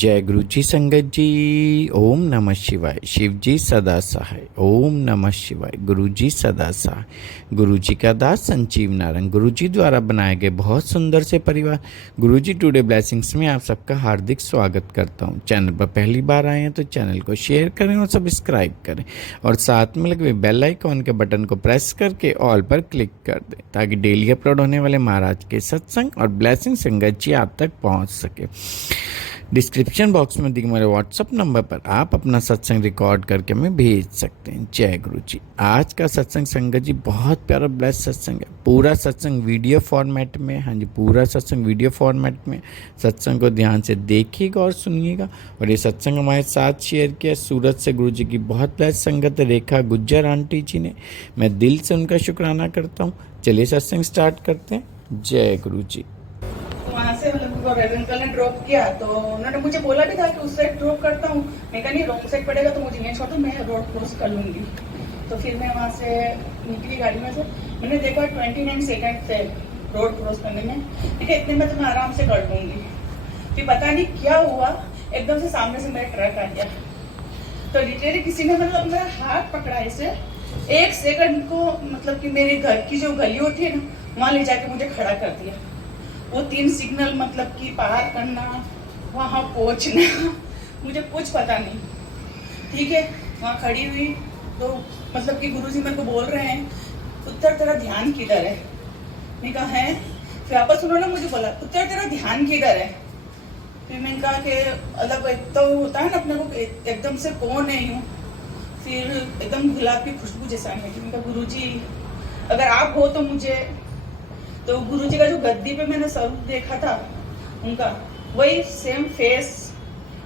जय गुरु जी संगत जी। ओम नमः शिवाय। शिव जी सदा सहाय। ओम नमः शिवाय। गुरु जी सदा सहाय। गुरु जी का दास संजीव नारायण गुरु जी द्वारा बनाए गए बहुत सुंदर से परिवार गुरु जी टुडे ब्लेसिंग्स में आप सबका हार्दिक स्वागत करता हूं। चैनल पर पहली बार आए हैं तो चैनल को शेयर करें और सब्सक्राइब करें और साथ में लगे बेल आइकॉन के बटन को प्रेस करके ऑल पर क्लिक कर दें ताकि डेली अपलोड होने वाले महाराज के सत्संग और ब्लेसिंग संगत जी आप तक पहुंच सके। डिस्क्रिप्शन बॉक्स में दिए मेरे व्हाट्सअप नंबर पर आप अपना सत्संग रिकॉर्ड करके हमें भेज सकते हैं। जय गुरु जी। आज का सत्संग संगत जी बहुत प्यारा ब्लेस सत्संग है। पूरा सत्संग वीडियो फॉर्मेट में, हाँ जी पूरा सत्संग वीडियो फॉर्मेट में। सत्संग को ध्यान से देखिएगा और सुनिएगा। और ये सत्संग हमारे साथ शेयर किया सूरत से गुरु जी की बहुत ब्लेस संगत रेखा गुज्जर आंटी जी ने। मैं दिल से उनका शुक्राना करता हूँ। चलिए सत्संग स्टार्ट करते हैं। जय गुरु जी। वहाँ से मतलब अंकल ने ड्रॉप किया तो उन्होंने मुझे बोला भी था कि उस साइड ड्रॉप करता हूँ। मैं कहा नहीं रॉन्ग साइड पड़ेगा तो मुझे नहीं छोड़ो, मैं रोड क्रॉस कर लूंगी। तो फिर मैं वहाँ से निकली गाड़ी में से। मैंने देखा 29 सेकंड थे रोड क्रॉस करने में। ठीक है, इतने में तो मैं आराम से कर लूंगी। फिर पता नहीं क्या हुआ, एकदम से सामने से मेरा ट्रक आ गया। तो लिटरली किसी ने मतलब मेरा हाथ पकड़ा ऐसे 1 सेकंड को, मतलब कि मेरे घर की जो गली होती है ना वहाँ ले जाके मुझे खड़ा कर दिया। वो 3 सिग्नल मतलब कि पार करना, वहाँ पहुँचना, मुझे कुछ पता नहीं। ठीक है, वहाँ खड़ी हुई तो मतलब कि गुरुजी मेरे को बोल रहे हैं उत्तर तेरा ध्यान किधर है। मैंने कहा है। फिर वापस उन्होंने मुझे बोला उत्तर तेरा ध्यान किधर है। फिर मैंने कहा कि अलग एक तो होता है ना अपने को एकदम से कौन है यूँ। फिर एकदम गुलाब की खुशबू जैसा है। मैंने कहा गुरुजी अगर आप हो तो मुझे। तो गुरुजी का जो गद्दी पे मैंने स्वरूप देखा था उनका, वही सेम फेस,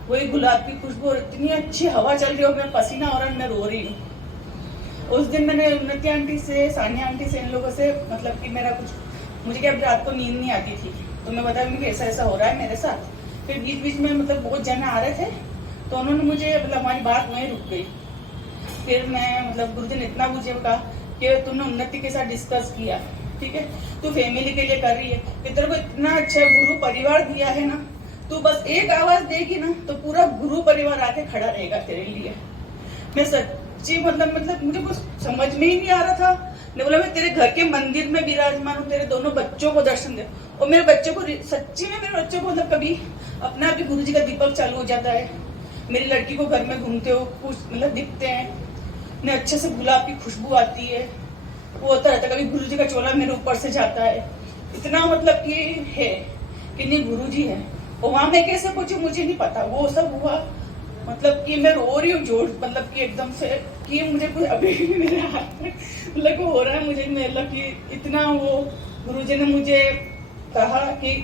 वही गुलाब की खुशबू, और इतनी अच्छी हवा चल रही हो, मैं पसीना हो रहा है, मैं रो रही हूँ। उस दिन मैंने उन्नति आंटी से, सानिया आंटी से, इन लोगों से मतलब कि मेरा कुछ, मुझे क्या रात को नींद नहीं आती थी तो मैं बताया कि ऐसा ऐसा हो रहा है मेरे साथ। फिर बीच बीच में मतलब बहुत जन आ रहे थे तो उन्होंने मुझे मतलब हमारी बात वहीं रुक गई। फिर मैं मतलब गुरुजी ने इतना मुझे कहा कि तुमने उन्नति के साथ डिस्कस किया, ठीक है, तू फैमिली के लिए कर रही है, कि तेरे को इतना अच्छा गुरु परिवार दिया है ना, तू बस एक आवाज देगी ना तो पूरा गुरु परिवार आके खड़ा रहेगा तेरे लिए। मैं सच्ची मतलब मुझे कुछ समझ में ही नहीं आ रहा था। मैं बोला मैं तेरे घर के मंदिर में विराजमान हूँ, तेरे दोनों बच्चों को दर्शन दे। और मेरे बच्चों को सच्ची में, मेरे बच्चों को मतलब कभी अपना भी गुरु जी का दीपक चालू हो जाता है। मेरी लड़की को घर में घूमते हो कुछ मतलब दिखते हैं ने अच्छे से गुलाब की खुशबू आती है। वो होता रहता है कभी गुरुजी का चोला मेरे ऊपर से जाता है। इतना मतलब कि है कि नहीं गुरुजी है। और वहां मैं कैसे पहुंची मुझे नहीं पता। वो सब हुआ मतलब कि मैं रो रही हूँ जोर, मतलब कि एकदम से कि मुझे कोई अभी भी मेरे हाथ में मतलब हो रहा है मुझे, मतलब कि इतना वो गुरुजी ने मुझे कहा कि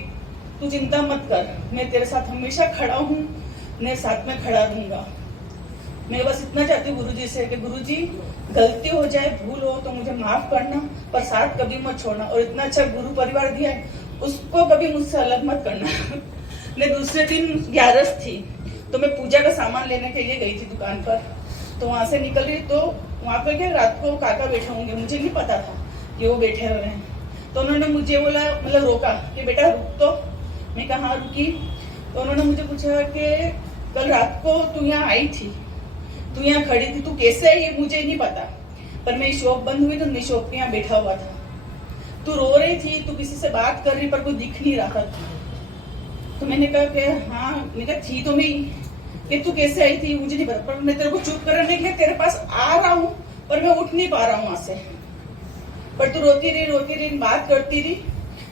तू चिंता मत कर, मैं तेरे साथ हमेशा खड़ा हूँ, मैं साथ में खड़ा रहूंगा। मैं बस इतना चाहती हूँ गुरुजी से कि गुरुजी गलती हो जाए, भूल हो तो मुझे माफ करना, पर साथ कभी मत छोड़ना। और इतना अच्छा गुरु परिवार दिया है उसको कभी मुझसे अलग मत करना। मैं दूसरे दिन 11 थी तो मैं पूजा का सामान लेने के लिए गई थी दुकान पर। तो वहां से निकल रही तो वहां पे क्या रात को काका बैठे होंगे, मुझे नहीं पता था कि वो बैठे हुए हैं। तो उन्होंने मुझे बोला मतलब रोका कि बेटा रुक। तो मैं कहा हाँ रुकी। तो उन्होंने मुझे पूछा कि कल रात को तू यहाँ आई थी, तू यहाँ खड़ी थी, तू कैसे आई ये मुझे नहीं पता, पर मेरी शॉप बंद हुई तो मेरी शॉप पे यहाँ बैठा हुआ था। तू रो रही थी, तू किसी से बात कर रही पर कोई दिख नहीं रहा था। तो मैंने कहा कि हाँ, मैंने कहा थी तो मैं, कि तू कैसे आई थी मुझे नहीं पता, पर मैं तेरे को चुप करने के लिए तेरे पास आ रहा हूँ पर मैं उठ नहीं पा रहा हूँ वहां से। पर तू रोती रही बात करती रही।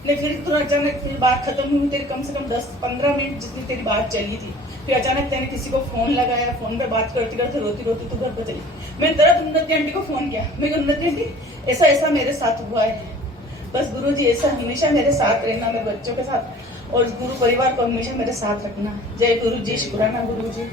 लेकिन फिर तू अचानक फिर बात खत्म हुई, तेरी कम से कम 10-15 मिनट जितनी तेरी बात चली थी। फिर अचानक तेने किसी को फोन लगाया, फोन पे बात करते करते रोती तू घर पर चली। मैंने तरह उन्नति आंटी को फोन किया, मैं उन्नति आंटी ऐसा ऐसा मेरे साथ हुआ है, बस गुरु जी ऐसा हमेशा मेरे साथ रहना, मेरे बच्चों के साथ और गुरु परिवार को हमेशा मेरे साथ रखना। जय गुरु जी, शुक्राना गुरु जी।